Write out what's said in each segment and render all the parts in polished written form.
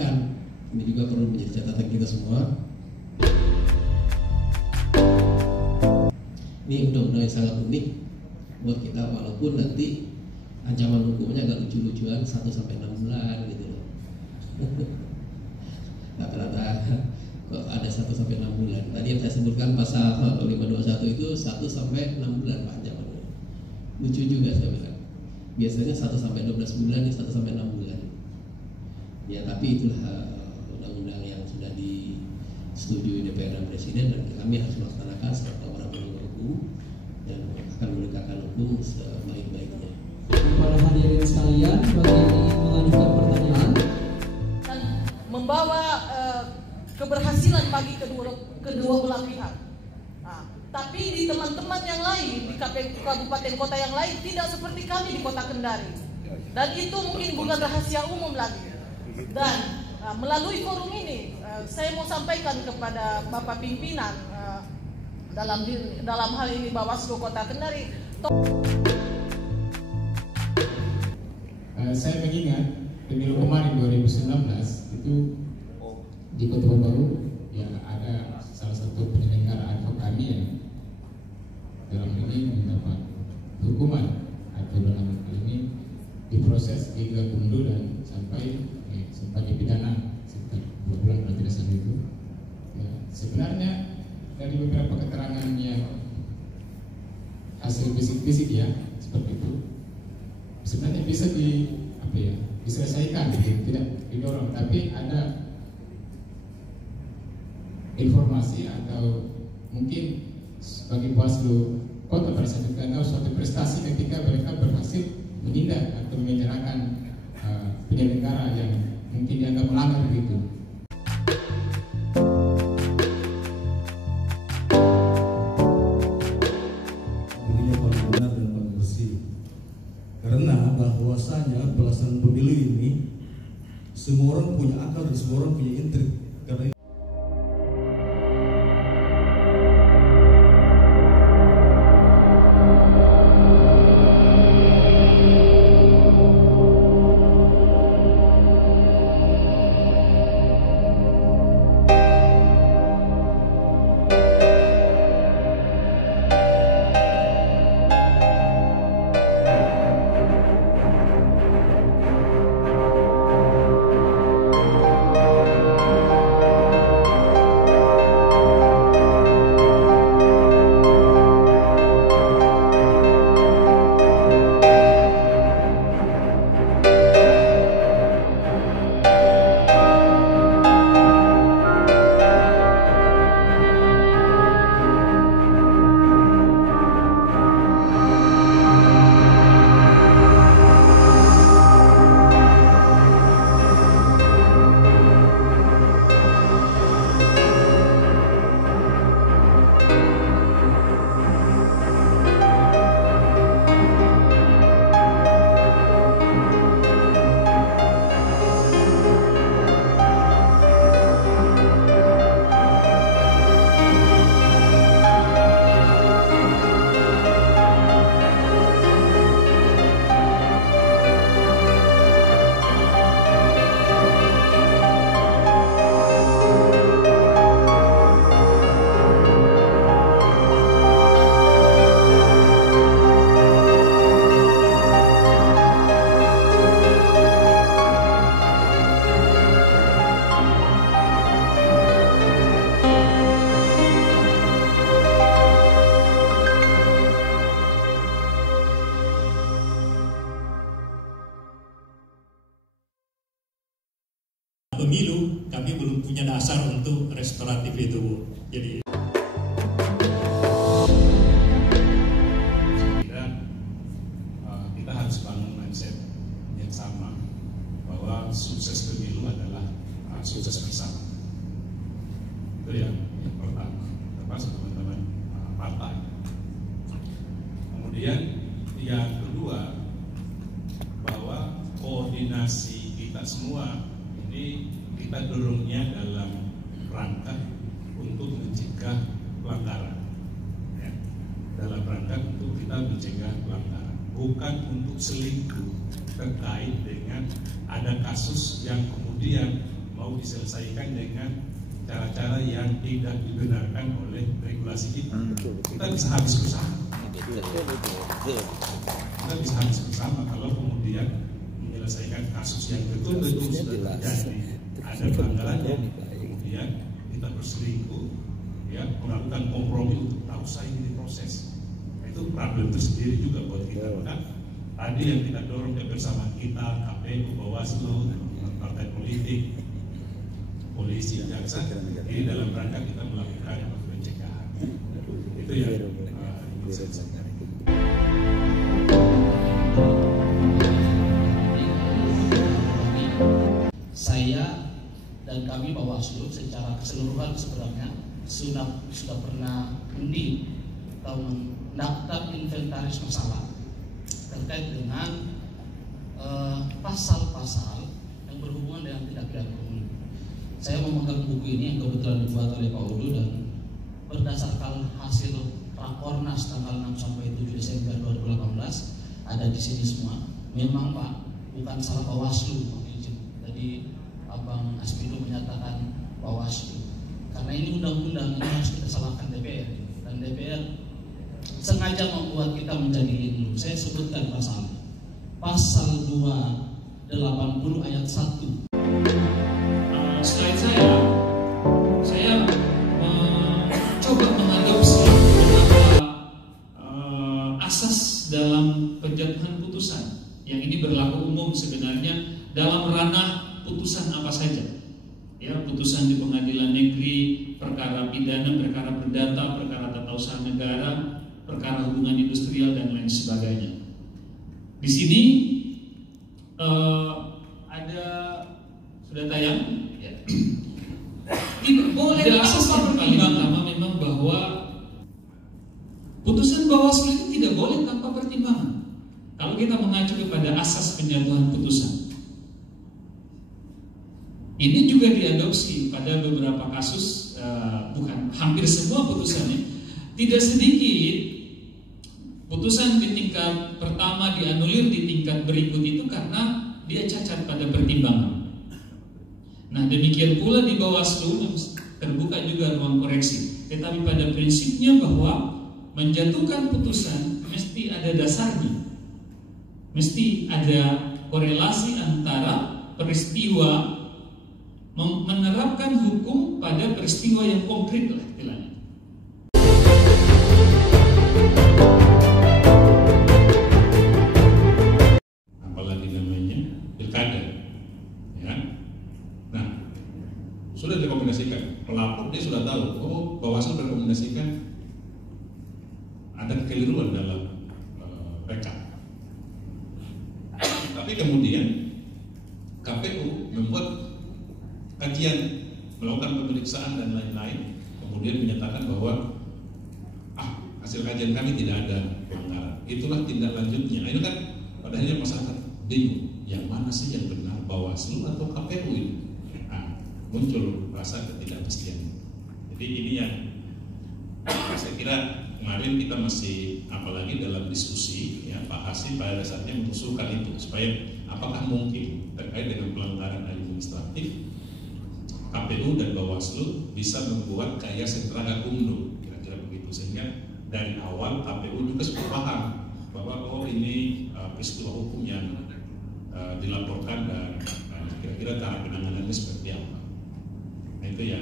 dilaporkan. Ini juga perlu menjadi catatan kita semua. Ini undang-undang yang sangat unik buat kita, walaupun nanti ancaman hukumnya agak lucu-lucuan 1-6 bulan gitu loh. Rata-rata kok ada 1-6 bulan. Tadi yang saya sebutkan pasal 521 itu 1-6 bulan Pak ancamannya. Lucu juga saya bilang. Biasanya 1-12 bulan, 1-6 bulan. Ya tapi itulah undang-undang yang sudah disetujui DPR dan Presiden, dan kami harus melaksanakan serta para penegak hukum dan akan menegakkan hukum sebaik-baiknya. Para hadirin sekalian, bagi yang ingin mengajukan pertanyaan dan membawa keberhasilan bagi kedua belah pihak. Nah, tapi di teman-teman yang lain, di kabupaten kota yang lain tidak seperti kami di Kota Kendari. Dan itu mungkin bukan rahasia umum lagi. Dan melalui forum ini saya mau sampaikan kepada Bapak pimpinan dalam hal ini Bawaslu Kota Kendari. Saya mengingat pemilu kemarin 2019 itu di Kota Baru ya ada salah satu penyelenggara ad hoc kami yang dalam ini mendapat hukuman atau dalam hal ini diproses hingga mundur dan sampai sempat dipidana sekitar 2 bulan kalau tidak salah itu. Ya, sebenarnya dari beberapa keterangan yang hasil fisik ya seperti itu sebenarnya bisa diselesaikan, tidak didorong, tapi ada informasi atau mungkin bagi Bawaslu Kota pada saat itu dianggap suatu prestasi ketika mereka berhasil menindak atau menyerahkan penyelenggara yang mungkin dianggap melanggar begitu. Pilihnya paling benar dan paling bersih. Karena bahwasanya pelaksanaan pemilu ini semua orang punya akal dan semua orang punya intrik. Karena pemilu kami belum punya dasar untuk restoratif itu. Jadi kita harus bangun mindset yang sama bahwa sukses pemilu adalah sukses bersama. Itu yang pertama, termasuk teman-teman partai. Kemudian yang kedua, bahwa koordinasi kita semua ini kita dorongnya dalam rangka untuk mencegah pelanggaran, ya. Dalam rangka untuk kita mencegah pelanggaran, bukan untuk selingkuh terkait dengan ada kasus yang kemudian mau diselesaikan dengan cara-cara yang tidak dibenarkan oleh regulasi kita. Kita bisa habis bersama. Kita bisa habis bersama kalau kemudian menyelesaikan kasus yang betul-betul sudah terjadi, ada pelanggarannya, kemudian kita berselingkuh, ya, melakukan kompromi untuk tak usah ini diproses. Itu problem tersendiri juga buat kita. Maka tadi yang kita dorong kebersamaan kita, KPU, Bawaslu, partai politik, polisi, jaksa, ini dalam rangka kita melakukan pencegahan. Itu yang ingin saya sampaikan. Saya dan kami Bawaslu secara keseluruhan sebenarnya sudah pernah undi atau mendaftar inventaris masalah terkait dengan pasal-pasal yang berhubungan dengan tindak pidana umum. Saya memegang buku ini yang kebetulan dibuat oleh Pak Udu, dan berdasarkan hasil Rakornas tanggal 6 sampai 7 Desember 2018 ada di sini semua. Memang Pak, bukan salah Bawaslu, jadi Abang Aspido menyatakan Bawaslu. Karena ini undang-undang, ini harus kita salahkan DPR, dan DPR sengaja membuat kita menjadi linglung. Saya sebutkan pasal 280 ayat 1. Selain saya mencoba mengadopsi beberapa asas dalam penjatuhan putusan yang ini berlaku umum sebenarnya dalam ranah putusan apa saja, ya, putusan di pengadilan negeri, perkara pidana, perkara perdata, perkara tata usaha negara, perkara hubungan industrial dan lain sebagainya. Di sini ada sudah tayang, ya. Tidak boleh asas yang paling utama memang bahwa putusan Bawaslu itu tidak boleh tanpa pertimbangan. Kalau kita mengacu kepada asas penjatuhan putusan, ini juga diadopsi pada beberapa kasus, bukan hampir semua putusannya. Tidak sedikit putusan di tingkat pertama dianulir di tingkat berikut itu karena dia cacat pada pertimbangan. Nah, demikian pula di Bawaslu terbuka juga ruang koreksi. Tetapi pada prinsipnya bahwa menjatuhkan putusan mesti ada dasarnya, mesti ada korelasi antara peristiwa, menerapkan hukum pada peristiwa yang konkret lah istilahnya. Apalagi namanya pilkada, ya. Nah, sudah direkomendasikan, pelapor dia sudah tahu, oh Bawaslu merekomendasikan ada kekeliruan dalam rekap. Tapi kemudian KPU membuat kajian, melakukan pemeriksaan dan lain-lain, kemudian menyatakan bahwa hasil kajian kami tidak ada pelanggaran. Itulah tindak lanjutnya. Itu kan pada akhirnya masyarakat bingung, yang mana sih yang benar, Bawaslu atau KPU itu? Muncul rasa ketidakpastian. Jadi ini yang saya kira kemarin kita masih, apalagi dalam diskusi, ya, Pak Hasim pada dasarnya mengusulkan itu supaya apakah mungkin terkait dengan pelanggaran administratif KPU dan Bawaslu bisa membuat kayak sentra gakumdu, kira-kira begitu, sehingga dari awal KPU juga sudah paham bahwa oh ini peristiwa hukum yang dilaporkan dan kira-kira cara penanganannya seperti apa. Nah itu ya.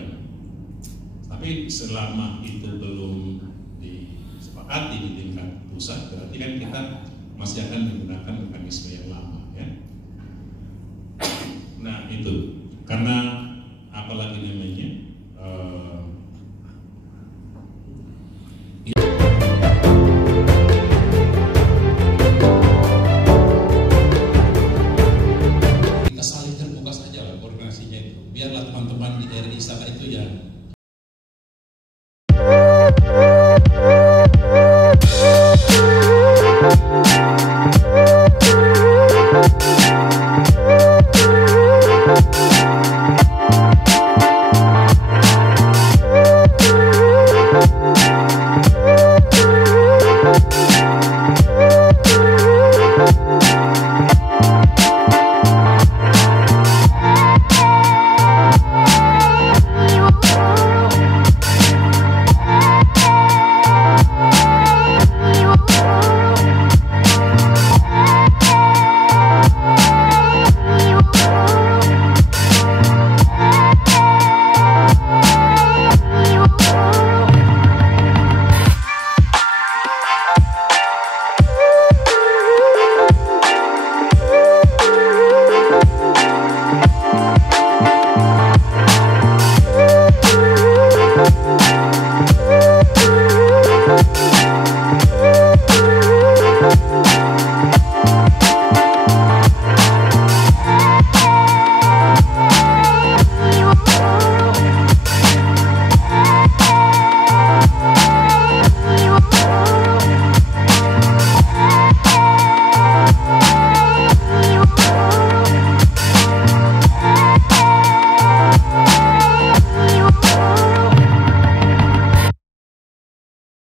Tapi selama itu belum disepakati di tingkat pusat, berarti kan kita masih akan menggunakan mekanisme yang lama, ya. Nah itu karena apalagi namanya kita saling terbuka saja lah koordinasinya itu, biarlah teman-teman di RI sana itu yang